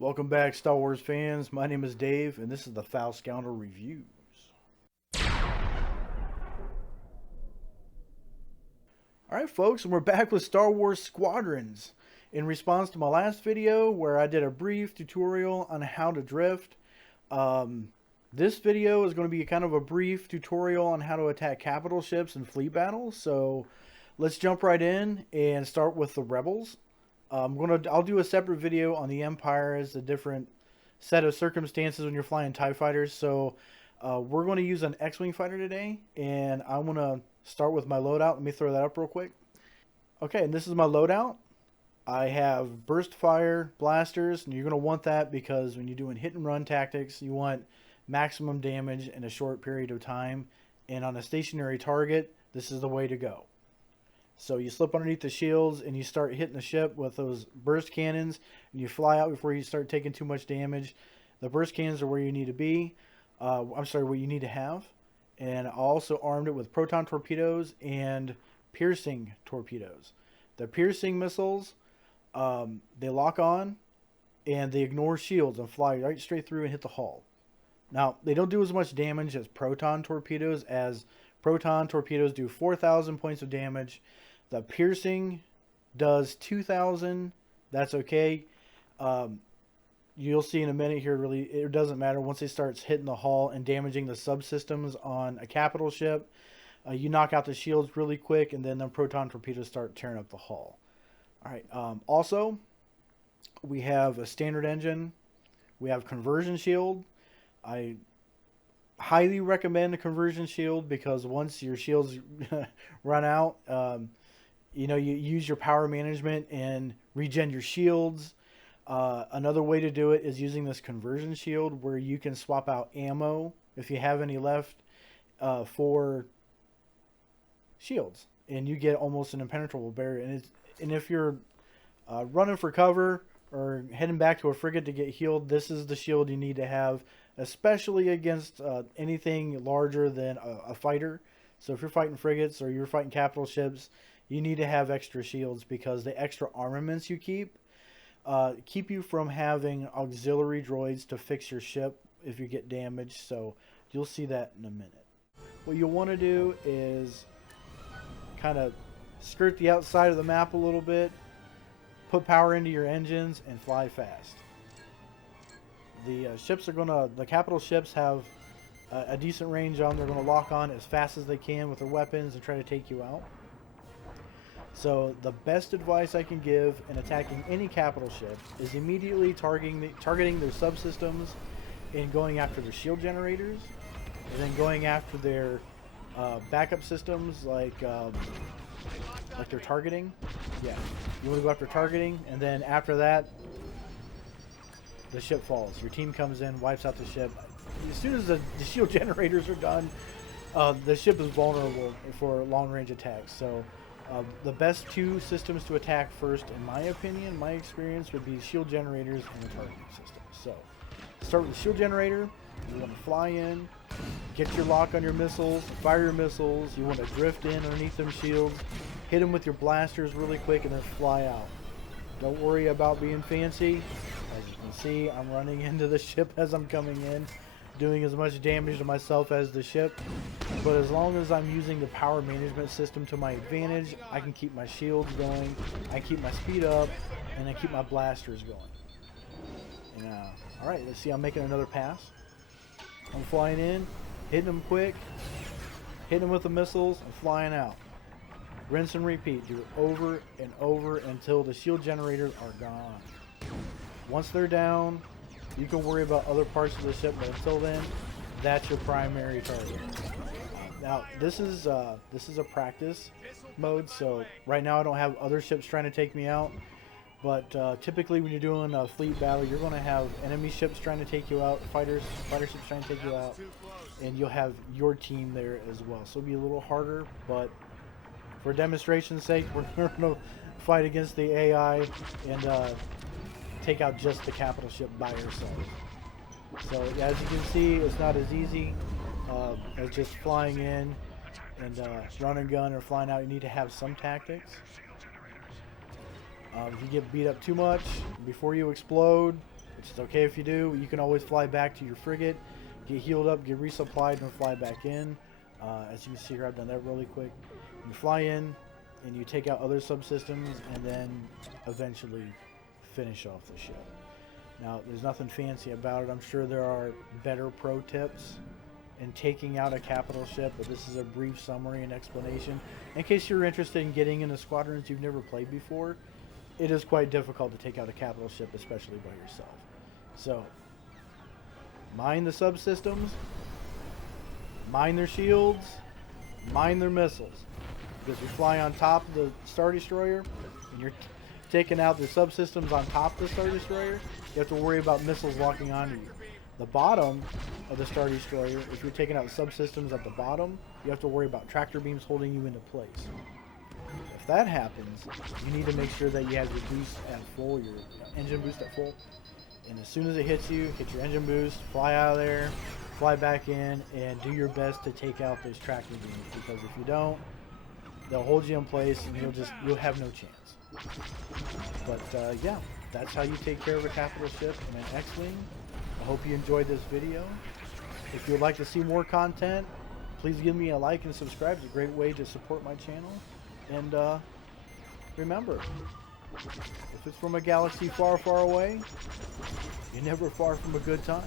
Welcome back, Star Wars fans. My name is Dave, and this is the Foul Scoundrel Reviews. Alright, folks, and we're back with Star Wars Squadrons. In response to my last video, where I did a brief tutorial on how to drift, this video is going to be kind of a brief tutorial on how to attack capital ships in fleet battles. So let's jump right in and start with the Rebels. I'll do a separate video on the Empire as a different set of circumstances when you're flying TIE fighters. So we're going to use an X-Wing fighter today, and I want to start with my loadout. Let me throw that up real quick. Okay, and this is my loadout. I have burst fire blasters, and you're going to want that because when you're doing hit and run tactics, you want maximum damage in a short period of time. And on a stationary target, this is the way to go. So you slip underneath the shields and you start hitting the ship with those burst cannons, and you fly out before you start taking too much damage. The burst cannons are where you need to be. Where you need to have. And I also armed it with proton torpedoes and piercing torpedoes. The piercing missiles, they lock on and they ignore shields and fly right straight through and hit the hull. Now, they don't do as much damage as proton torpedoes, as proton torpedoes do 4,000 points of damage. The piercing does 2,000. That's okay. You'll see in a minute here, really, it doesn't matter once it starts hitting the hull and damaging the subsystems on a capital ship. You knock out the shields really quick, and then the proton torpedoes start tearing up the hull. All right. Also, we have a standard engine. We have conversion shield. I highly recommend a conversion shield because once your shields run out, you use your power management and regen your shields. Another way to do it is using this conversion shield where you can swap out ammo if you have any left for shields, and you get almost an impenetrable barrier. And if you're running for cover or heading back to a frigate to get healed, this is the shield you need to have, especially against anything larger than a fighter. So if you're fighting frigates or you're fighting capital ships, you need to have extra shields because the extra armaments you keep you from having auxiliary droids to fix your ship if you get damaged. So you'll see that in a minute. What you'll want to do is kind of skirt the outside of the map a little bit, put power into your engines, and fly fast. The capital ships have a decent range on them. They're going to lock on as fast as they can with their weapons and try to take you out. So the best advice I can give in attacking any capital ship is immediately targeting their subsystems and going after their shield generators, and then going after their backup systems like their targeting. Yeah, you want to go after targeting, and then after that, the ship falls. Your team comes in, wipes out the ship. As soon as the shield generators are done, the ship is vulnerable for long-range attacks. So the best two systems to attack first, in my opinion, my experience, would be shield generators and the targeting system. So start with the shield generator. You want to fly in, get your lock on your missiles, fire your missiles. You want to drift in underneath them shields, hit them with your blasters really quick, and then fly out. Don't worry about being fancy. As you can see, I'm running into the ship as I'm coming in, doing as much damage to myself as the ship. But as long as I'm using the power management system to my advantage, I can keep my shields going, I keep my speed up, and I keep my blasters going. And, alright, let's see, I'm making another pass. I'm flying in, hitting them quick, hitting them with the missiles, and flying out. Rinse and repeat. Do it over and over until the shield generators are gone. Once they're down, you can worry about other parts of the ship, but until then, that's your primary target. Now, this is a practice mode, so right now I don't have other ships trying to take me out. But typically when you're doing a fleet battle, you're going to have enemy ships trying to take you out, fighter ships trying to take you out, and you'll have your team there as well. So it'll be a little harder, but for demonstration's sake, we're going to fight against the AI and take out just the capital ship by ourselves. So as you can see, it's not as easy as just flying in and run and gun or flying out. You need to have some tactics. If you get beat up too much before you explode, which is okay if you do. You can always fly back to your frigate, get healed up, get resupplied, and fly back in. As you can see here, I've done that really quick. You fly in, and you take out other subsystems, and then eventually finish off the ship. Now, there's nothing fancy about it. I'm sure there are better pro tips in taking out a capital ship, but this is a brief summary and explanation. In case you're interested in getting into squadrons you've never played before, it is quite difficult to take out a capital ship, especially by yourself. So, mine the subsystems, mine their shields, mine their missiles. Because you fly on top of the Star Destroyer, and you're taking out the subsystems on top of the Star Destroyer, you have to worry about missiles locking onto you. The bottom of the Star Destroyer, if you're taking out subsystems at the bottom, you have to worry about tractor beams holding you into place. If that happens, you need to make sure that you have your boost at full, your engine boost at full. And as soon as it hits you, hit your engine boost, fly out of there, fly back in, and do your best to take out those tractor beams. Because if you don't, they'll hold you in place, and you'll have no chance. But yeah, that's how you take care of a capital ship in an X-Wing. I hope you enjoyed this video. If you would like to see more content, please give me a like and subscribe. It's a great way to support my channel. And remember, if it's from a galaxy far, far away, you're never far from a good time.